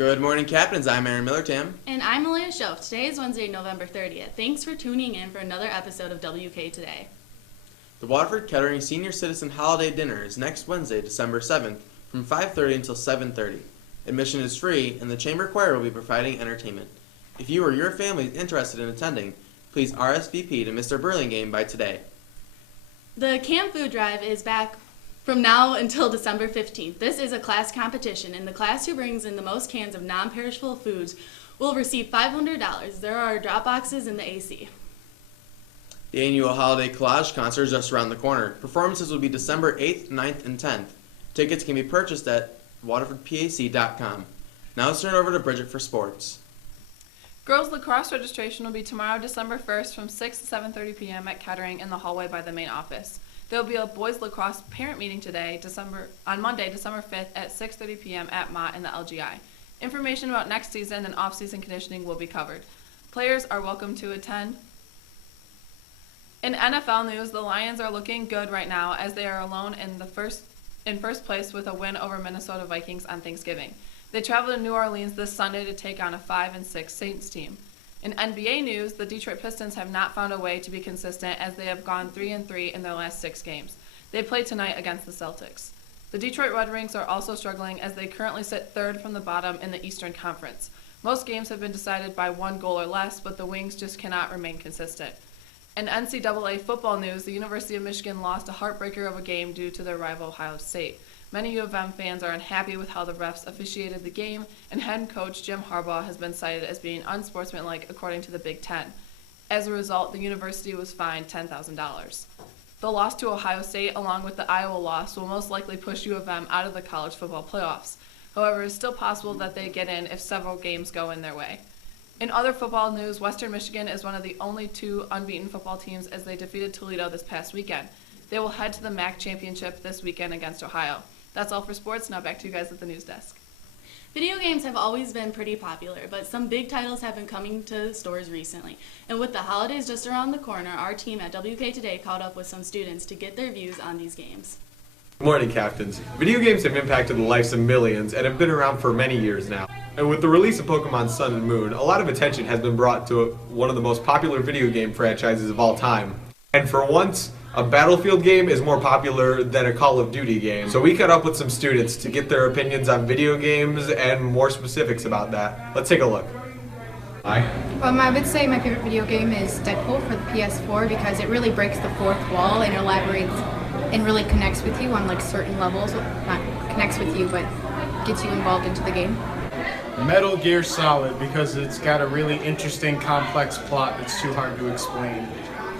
Good morning, Captains. I'm Aaron Miller-Tam. And I'm Elena Schoaf. Today is Wednesday, November 30th. Thanks for tuning in for another episode of WK Today. The Waterford Kettering Senior Citizen Holiday Dinner is next Wednesday, December 7th, from 5:30 until 7:30. Admission is free, and the Chamber Choir will be providing entertainment. If you or your family is interested in attending, please RSVP to Mr. Burlingame by today. The Camp Food Drive is back from now until December 15th. This is a class competition, and the class who brings in the most cans of non-perishable foods will receive $500. There are drop boxes in the AC. The annual Holiday Collage Concert is just around the corner. Performances will be December 8th, 9th, and 10th. Tickets can be purchased at waterfordpac.com. Now let's turn it over to Bridget for sports. Girls lacrosse registration will be tomorrow, December 1st from 6 to 7:30 p.m. at Kettering in the hallway by the main office. There will be a boys lacrosse parent meeting today, on Monday, December 5th at 6:30 p.m. at Mott in the LGI. Information about next season and off-season conditioning will be covered. Players are welcome to attend. In NFL news, the Lions are looking good right now as they are alone in first place with a win over Minnesota Vikings on Thanksgiving. They travel to New Orleans this Sunday to take on a 5-6 Saints team. In NBA news, the Detroit Pistons have not found a way to be consistent as they have gone 3-3 in their last 6 games. They play tonight against the Celtics. The Detroit Red Wings are also struggling as they currently sit third from the bottom in the Eastern Conference. Most games have been decided by 1 goal or less, but the Wings just cannot remain consistent. In NCAA football news, the University of Michigan lost a heartbreaker of a game due to their rival Ohio State. Many U of M fans are unhappy with how the refs officiated the game, and head coach Jim Harbaugh has been cited as being unsportsmanlike according to the Big Ten. As a result, the university was fined $10,000. The loss to Ohio State, along with the Iowa loss, will most likely push U of M out of the college football playoffs. However, it's still possible that they get in if several games go in their way. In other football news, Western Michigan is one of the only 2 unbeaten football teams as they defeated Toledo this past weekend. They will head to the MAC championship this weekend against Ohio. That's all for sports. Now back to you guys at the news desk. Video games have always been pretty popular, but some big titles have been coming to stores recently. And with the holidays just around the corner, our team at WK Today caught up with some students to get their views on these games. Good morning, Captains. Video games have impacted the lives of millions and have been around for many years now. And with the release of Pokemon Sun and Moon, a lot of attention has been brought to one of the most popular video game franchises of all time. And for once, a Battlefield game is more popular than a Call of Duty game. So we caught up with some students to get their opinions on video games and more specifics about that. Let's take a look. Hi. I would say my favorite video game is Deadpool for the PS4 because it really breaks the fourth wall and elaborates and really connects with you on like certain levels. Not connects with you, but gets you involved into the game. Metal Gear Solid because it's got a really interesting, complex plot that's too hard to explain.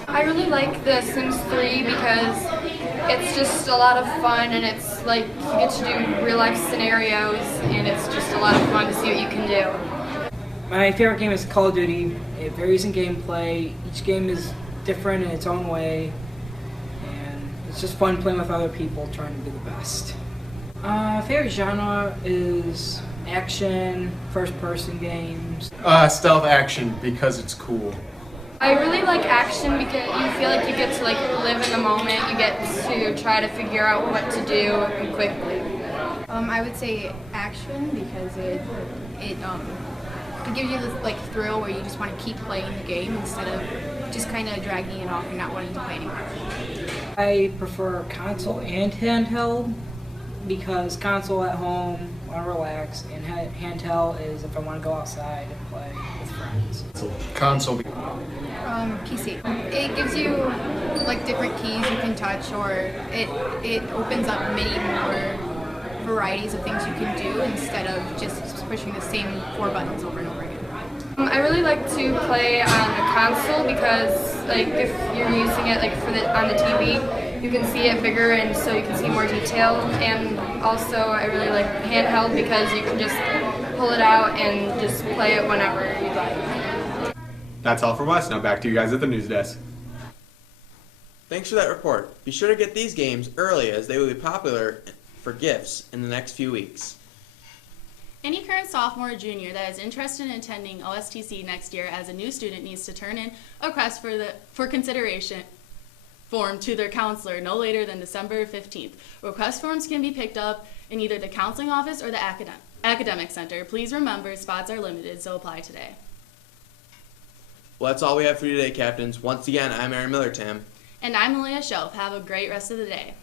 I really like The Sims 3 because it's just a lot of fun and it's like you get to do real life scenarios and it's just a lot of fun to see what you can do. My favorite game is Call of Duty. It varies in gameplay. Each game is different in its own way and it's just fun playing with other people trying to be the best. Favorite genre is action, first-person games. Stealth action because it's cool. I really like action because you feel like you get to like live in the moment. You get to try to figure out what to do quickly. I would say action because it gives you this like thrill where you just want to keep playing the game instead of just kind of dragging it off and not wanting to play anymore. I prefer console and handheld because console at home, I want to relax, and handheld is if I want to go outside and play with friends. Console. PC. It gives you like different keys you can touch, or it opens up many more varieties of things you can do instead of just pushing the same 4 buttons over and over again. I really like to play on a console because like if you're using it like on the TV, you can see it bigger and so you can see more detail. And also I really like handheld because you can just pull it out and just play it whenever you'd like. That's all from us. Now back to you guys at the news desk. Thanks for that report. Be sure to get these games early as they will be popular for gifts in the next few weeks. Any current sophomore or junior that is interested in attending OSTC next year as a new student needs to turn in a request for consideration form to their counselor no later than December 15th. Request forms can be picked up in either the counseling office or the Academic Center. Please remember, spots are limited, so apply today. Well, that's all we have for you today, Captains. Once again, I'm Aaron Millertam. And I'm Malia Shelf. Have a great rest of the day.